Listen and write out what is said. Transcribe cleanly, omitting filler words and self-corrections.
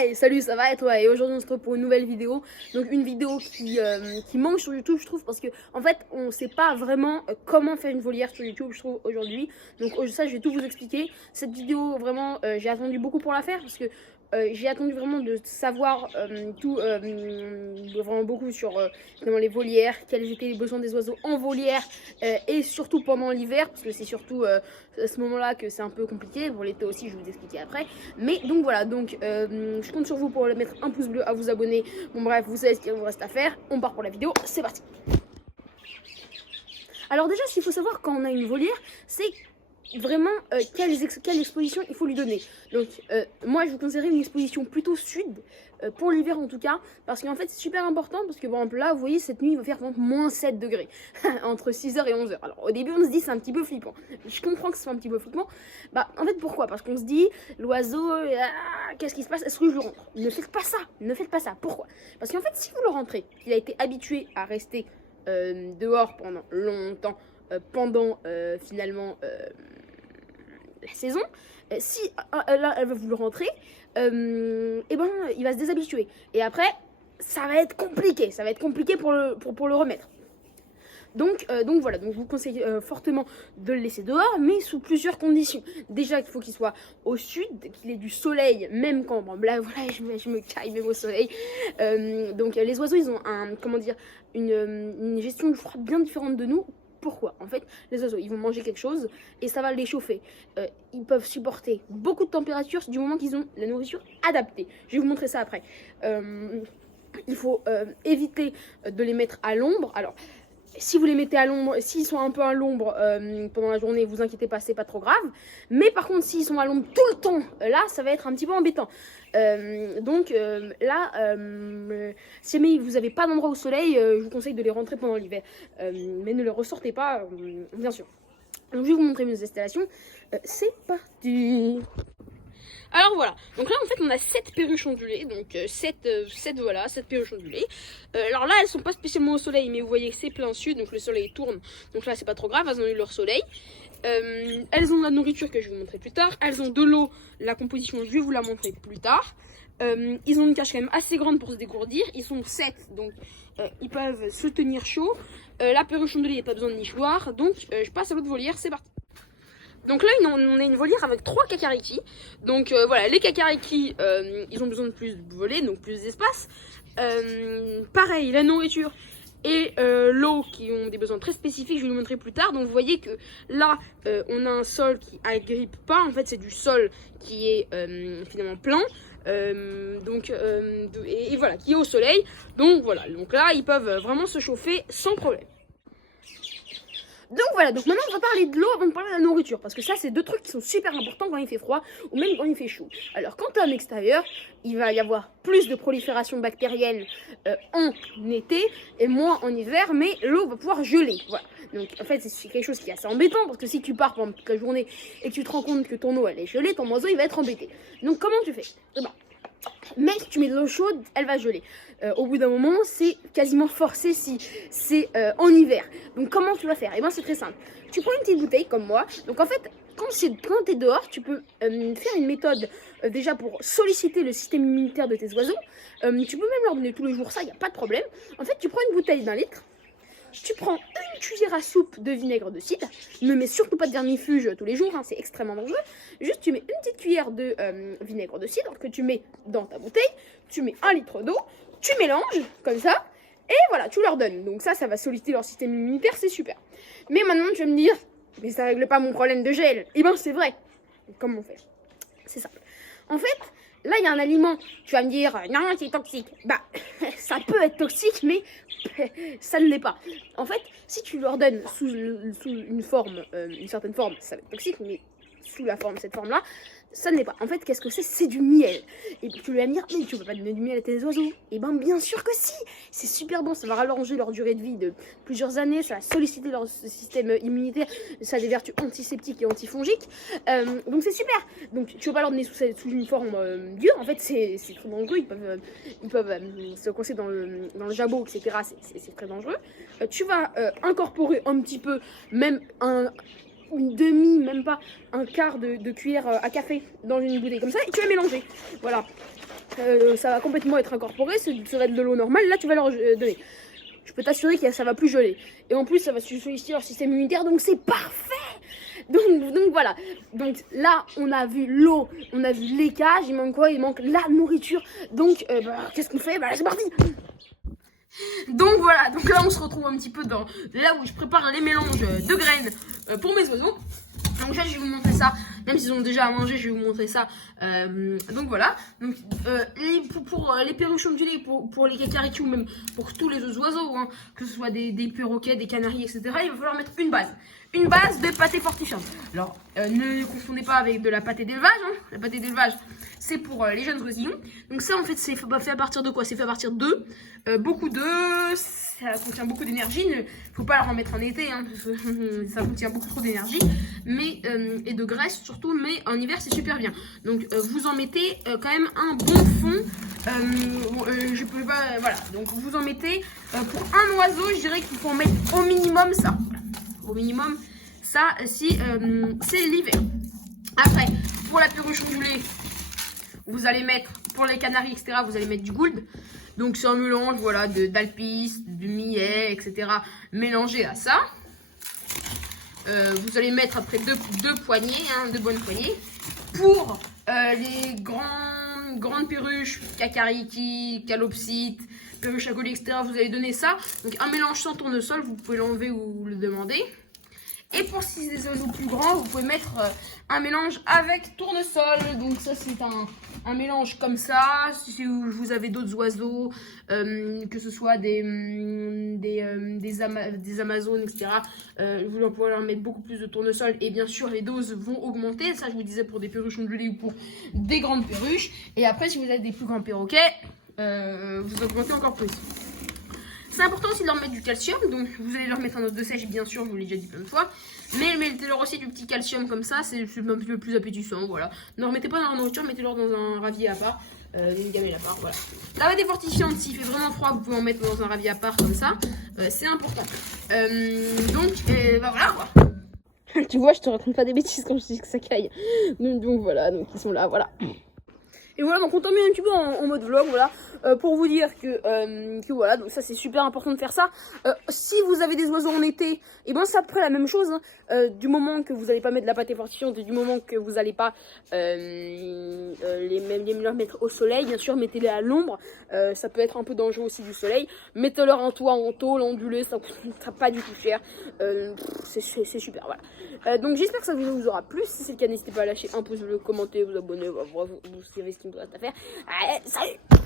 Hey, salut, ça va et toi? Et aujourd'hui on se retrouve pour une nouvelle vidéo. Donc une vidéo qui manque sur YouTube, je trouve, parce que en fait on sait pas vraiment comment faire une volière sur YouTube, je trouve, aujourd'hui. Donc ça je vais tout vous expliquer. Cette vidéo vraiment j'ai attendu beaucoup pour la faire parce que j'ai attendu vraiment de savoir tout, vraiment beaucoup sur les volières, quels étaient les besoins des oiseaux en volière et surtout pendant l'hiver, parce que c'est surtout à ce moment-là que c'est un peu compliqué. Pour l'été aussi, je vais vous expliquer après. Mais donc voilà, donc je compte sur vous pour mettre un pouce bleu, à vous abonner. Bon bref, vous savez ce qu'il vous reste à faire. On part pour la vidéo, c'est parti. Alors déjà, ce qu'il faut savoir quand on a une volière, c'est vraiment quelle exposition il faut lui donner. Donc moi je vous conseillerais une exposition plutôt sud pour l'hiver en tout cas, parce qu'en fait c'est super important, parce que par exemple là vous voyez cette nuit il va faire par exemple moins 7 degrés entre 6h et 11h. Alors au début on se dit c'est un petit peu flippant, je comprends que ce soit un petit peu flippant. Bah en fait pourquoi? Parce qu'on se dit l'oiseau, qu'est-ce qui se passe, est-ce que je le rentre? Ne faites pas ça, ne faites pas ça. Pourquoi? Parce qu'en fait si vous le rentrez, il a été habitué à rester dehors pendant longtemps, pendant finalement la saison, si là elle va vous le rentrer, et ben il va se déshabituer et après ça va être compliqué pour le remettre. Donc voilà, donc je vous conseille fortement de le laisser dehors, mais sous plusieurs conditions. Déjà, il faut qu'il soit au sud, qu'il ait du soleil, même quand, bon là voilà, je me caille même au soleil. Donc les oiseaux, ils ont une gestion du froid bien différente de nous. Pourquoi? En fait, les oiseaux, ils vont manger quelque chose et ça va les chauffer. Ils peuvent supporter beaucoup de température du moment qu'ils ont la nourriture adaptée. Je vais vous montrer ça après. Il faut éviter de les mettre à l'ombre. Alors, si vous les mettez à l'ombre, s'ils sont un peu à l'ombre pendant la journée, vous inquiétez pas, c'est pas trop grave. Mais par contre, s'ils sont à l'ombre tout le temps, là, ça va être un petit peu embêtant. Si jamais vous n'avez pas d'endroit au soleil, je vous conseille de les rentrer pendant l'hiver. Mais ne les ressortez pas, bien sûr. Donc, je vais vous montrer mes installations. C'est parti! Alors voilà, donc là en fait on a 7 perruches ondulées, donc 7 perruches ondulées. Alors là elles sont pas spécialement au soleil, mais vous voyez que c'est plein sud, donc le soleil tourne, donc là c'est pas trop grave, elles ont eu leur soleil. Elles ont de la nourriture que je vais vous montrer plus tard, elles ont de l'eau, la composition je vais vous la montrer plus tard. Ils ont une cage quand même assez grande pour se dégourdir, ils sont 7, donc ils peuvent se tenir chaud. La perruche ondulée, il n'y a pas besoin de nichoir, donc je passe à l'autre volière, c'est parti. Donc là, on a une volière avec 3 kakariki. Donc voilà, les kakariki, ils ont besoin de plus de voler, donc plus d'espace. Pareil, la nourriture et l'eau qui ont des besoins très spécifiques, je vais vous montrer plus tard. Donc vous voyez que là, on a un sol qui agrippe pas. En fait, c'est du sol qui est finalement plan. Et voilà, qui est au soleil. Donc voilà, donc là, ils peuvent vraiment se chauffer sans problème. Donc voilà, donc maintenant on va parler de l'eau avant de parler de la nourriture, parce que ça c'est deux trucs qui sont super importants quand il fait froid ou même quand il fait chaud. Alors quand tu es en extérieur, il va y avoir plus de prolifération bactérienne en été et moins en hiver, mais l'eau va pouvoir geler. Voilà. Donc en fait c'est quelque chose qui est assez embêtant, parce que si tu pars pendant toute la journée et que tu te rends compte que ton eau elle est gelée, ton oiseau il va être embêté. Donc comment tu fais? Mais si tu mets de l'eau chaude, elle va geler. Au bout d'un moment, c'est quasiment forcé si c'est en hiver. Donc comment tu vas faire? Et bien c'est très simple. Tu prends une petite bouteille comme moi. Donc en fait, quand tu es dehors, tu peux faire une méthode déjà pour solliciter le système immunitaire de tes oiseaux. Tu peux même leur donner tous les jours ça, il n'y a pas de problème. En fait, tu prends une bouteille d'1 litre. Tu prends une cuillère à soupe de vinaigre de cidre. Ne mets surtout pas de vermifuge tous les jours, hein, c'est extrêmement dangereux. Juste tu mets une petite cuillère de vinaigre de cidre que tu mets dans ta bouteille. Tu mets 1 litre d'eau, tu mélanges comme ça. Et voilà, tu leur donnes. Donc ça va solliciter leur système immunitaire, c'est super. Mais maintenant tu vas me dire, mais ça règle pas mon problème de gel. Eh ben c'est vrai. Comment on fait? C'est simple. En fait, là, il y a un aliment, tu vas me dire, non, c'est toxique. Bah, ça peut être toxique, mais ça ne l'est pas. En fait, si tu leur donnes sous une forme, une certaine forme, ça va être toxique, mais sous cette forme-là, ça ne l'est pas. En fait, qu'est-ce que c'est? C'est du miel. Et puis tu vas me dire, mais tu peux pas donner du miel à tes oiseaux. Et ben, bien sûr que si. C'est super bon, ça va rallonger leur durée de vie de plusieurs années, ça va solliciter leur système immunitaire, ça a des vertus antiseptiques et antifongiques. Donc c'est super. Donc tu veux pas leur donner sous une forme dure. En fait, c'est très dangereux. Ils peuvent se coincer dans le jabot, etc. C'est très dangereux. Tu vas incorporer un petit peu, même une demi, même pas un quart de cuillère à café dans une bouteille comme ça, et tu vas mélanger. Voilà. ça va complètement être incorporé, ça va être de l'eau normale, là tu vas leur donner. Je peux t'assurer que ça va plus geler. Et en plus, ça va solliciter leur système immunitaire, donc c'est parfait. Donc voilà. Donc là, on a vu l'eau, on a vu l'écage. Il manque quoi? Il manque la nourriture. Donc, qu'est-ce qu'on fait? C'est parti. Donc voilà. Donc là, on se retrouve un petit peu dans là où je prépare les mélanges de graines pour mes oiseaux. Donc là, je vais vous montrer ça. Même s'ils ont déjà à manger, je vais vous montrer ça. Donc voilà. Donc pour les perruches ondulées, pour les cacariquis ou même pour tous les autres oiseaux, hein, que ce soit des perroquets, des canaris, etc. Il va falloir mettre une base. Une base de pâté fortifiante. Alors, ne confondez pas avec de la pâté d'élevage. Hein. La pâté d'élevage, c'est pour les jeunes oisillons. Donc ça, en fait, c'est fait à partir de quoi? C'est fait à partir d'œufs. Beaucoup d'œufs, ça contient beaucoup d'énergie. Il ne faut pas la remettre en été, hein, parce que ça contient beaucoup trop d'énergie. Et de graisse surtout, mais en hiver, c'est super bien. Donc, vous en mettez quand même un bon fond. Je peux pas... Voilà, donc vous en mettez... pour un oiseau, je dirais qu'il faut en mettre au minimum ça. Au minimum ça, si c'est l'hiver. Après, pour la perruche ondulée, vous allez mettre, pour les canaris, etc., vous allez mettre du gould. Donc c'est un mélange, voilà, d'alpis, de millet, etc. mélangé à ça. Vous allez mettre après deux poignées, hein, deux bonnes poignées. Pour les grandes perruches, cacariquis, calopsites, perruches à coller, etc., vous allez donner ça. Donc un mélange sans tournesol, vous pouvez l'enlever ou le demander. Et pour si des oiseaux plus grands, vous pouvez mettre un mélange avec tournesol. Donc ça, c'est un mélange comme ça. Si vous avez d'autres oiseaux, que ce soit des Amazones, etc., vous pouvez leur mettre beaucoup plus de tournesol. Et bien sûr, les doses vont augmenter. Ça, je vous disais pour des perruches ondulées ou pour des grandes perruches. Et après, si vous avez des plus grands perroquets, vous augmentez encore plus. C'est important aussi de leur mettre du calcium, donc vous allez leur mettre un os de sèche, bien sûr, je vous l'ai déjà dit plein de fois. Mais mettez-leur aussi du petit calcium comme ça, c'est le plus appétissant, voilà. Ne leur mettez pas dans leur nourriture, mettez-leur dans un ravier à part, une gamelle à part, voilà. La pâté fortifiante, s'il fait vraiment froid, vous pouvez en mettre dans un ravier à part comme ça, c'est important. Voilà quoi. Tu vois, je te raconte pas des bêtises quand je dis que ça caille. Donc voilà, donc ils sont là, voilà. Et voilà, donc on t'en met un petit peu en mode vlog, voilà, pour vous dire que voilà, donc ça c'est super important de faire ça. Si vous avez des oiseaux en été, et ben c'est à peu près la même chose, hein. Du moment que vous n'allez pas mettre de la pâté fortifiante et du moment que vous n'allez pas les leur mettre au soleil, bien sûr, mettez-les à l'ombre, ça peut être un peu dangereux aussi du soleil. Mettez-leur un toit en tôle, ondulé, ça coûtera pas du tout cher, c'est super, voilà. Donc j'espère que ça vous aura plu. Si c'est le cas, n'hésitez pas à lâcher un pouce bleu, commenter, vous abonner, vous savez ce qu'il me reste à faire. Allez, salut!